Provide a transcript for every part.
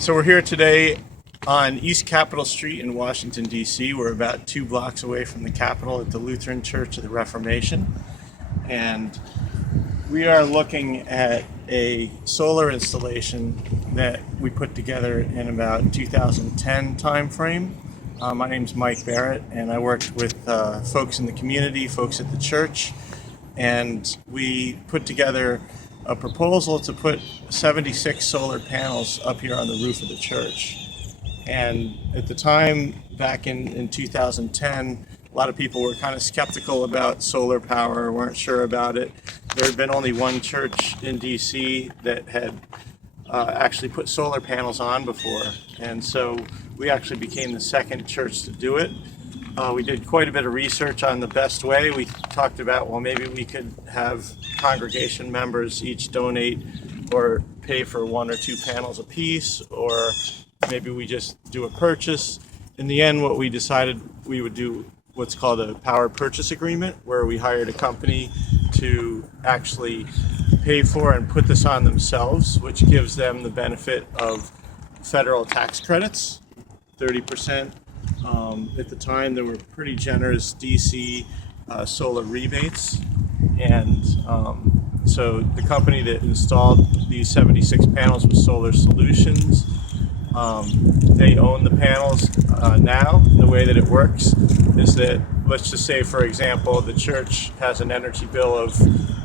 So we're here today on East Capitol Street in Washington, D.C. We're about 2 blocks away from the Capitol at the Lutheran Church of the Reformation. And we are looking at a solar installation that we put together in about 2010 timeframe. My name's Mike Barrett, and I worked with folks in the community, folks at the church, and we put together a proposal to put 76 solar panels up here on the roof of the church. And at the time, back in 2010, a lot of people were kind of skeptical about solar power, weren't sure about it. There had been only one church in DC that had actually put solar panels on before. And so we actually became the second church to do it. We did quite a bit of research on the best way. We talked about, well, maybe we could have congregation members each donate or pay for 1 or 2 panels a piece, or maybe we just do a purchase. In the end, what we decided, we would do what's called a power purchase agreement, where we hired a company to actually pay for and put this on themselves, which gives them the benefit of federal tax credits, 30%. At the time, there were pretty generous DC solar rebates, and so the company that installed these 76 panels was Solar Solutions. They own the panels now. The way that it works is that, let's just say, for example, the church has an energy bill of,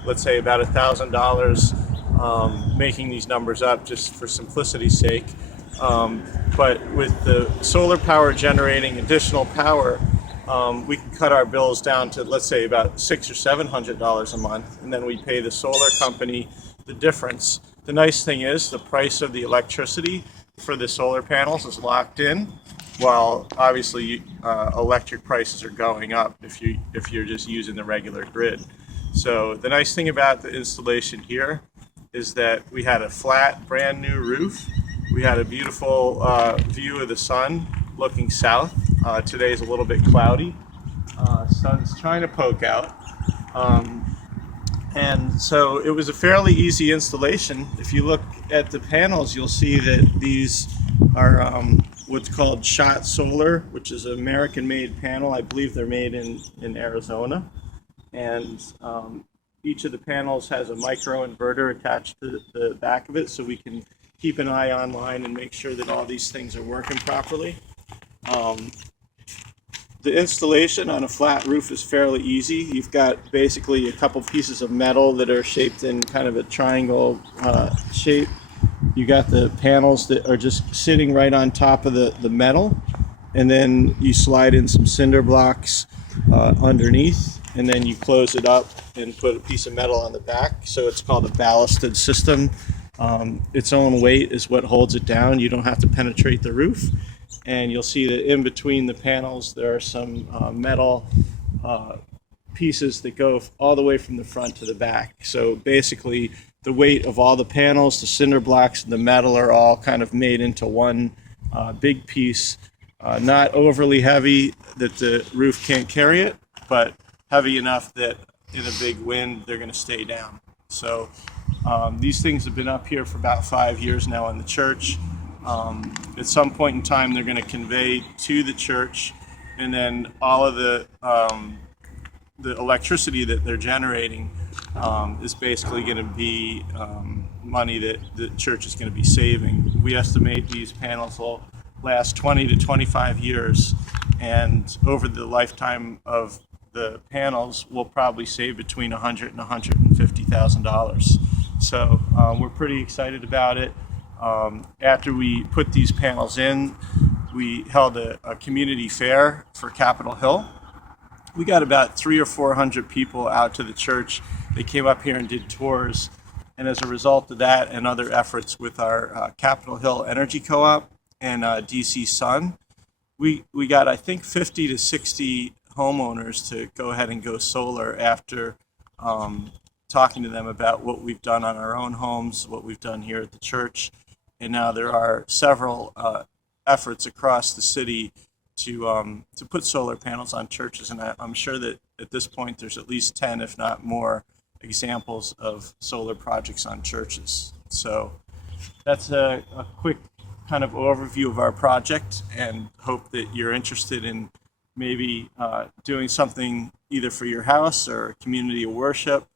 let's say, about $1,000, making these numbers up just for simplicity's sake. But with the solar power generating additional power, we can cut our bills down to, let's say, about $600 or $700 a month, and then we pay the solar company the difference. The nice thing is the price of the electricity for the solar panels is locked in, while obviously electric prices are going up if you're just using the regular grid. So the nice thing about the installation here is that we had a flat, brand new roof. We had a beautiful view of the sun looking south. Today is a little bit cloudy. Sun's trying to poke out. And so it was a fairly easy installation. If you look at the panels, you'll see that these are what's called Shot Solar, which is an American-made panel. I believe they're made in Arizona. And each of the panels has a micro inverter attached to the back of it, so we can keep an eye online and make sure that all these things are working properly. The installation on a flat roof is fairly easy. You've got basically a couple pieces of metal that are shaped in kind of a triangle shape. You got the panels that are just sitting right on top of the metal, and then you slide in some cinder blocks underneath, and then you close it up and put a piece of metal on the back. So it's called a ballasted system. Its own weight is what holds it down. You don't have to penetrate the roof. And you'll see that in between the panels there are some metal pieces that go all the way from the front to the back. So basically the weight of all the panels, the cinder blocks, and the metal are all kind of made into one big piece. Not overly heavy that the roof can't carry it, but heavy enough that in a big wind they're going to stay down. So these things have been up here for about 5 years now in the church. At some point in time, they're going to convey to the church, and then all of the electricity that they're generating is basically going to be money that the church is going to be saving. We estimate these panels will last 20 to 25 years, and over the lifetime of the panels, we'll probably save between $100,000 and $150,000. So we're pretty excited about it. After we put these panels in, we held a community fair for Capitol Hill. We got about 300 or 400 people out to the church. They came up here and did tours. And as a result of that and other efforts with our Capitol Hill Energy Co-op and DC Sun, we got, I think, 50 to 60 homeowners to go ahead and go solar after talking to them about what we've done on our own homes, what we've done here at the church. And now there are several efforts across the city to put solar panels on churches, and I'm sure that at this point there's at least 10, if not more, examples of solar projects on churches. So that's a quick kind of overview of our project and hope that you're interested in maybe doing something either for your house or community of worship.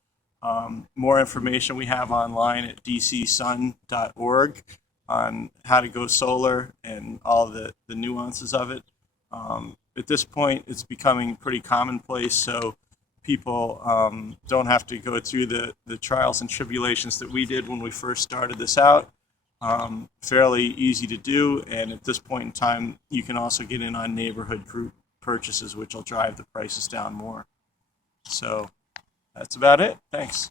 More information we have online at dcsun.org on how to go solar and all the nuances of it. At this point, it's becoming pretty commonplace, so people don't have to go through the trials and tribulations that we did when we first started this out. Fairly easy to do, and at this point in time, you can also get in on neighborhood group purchases, which will drive the prices down more. So that's about it. Thanks.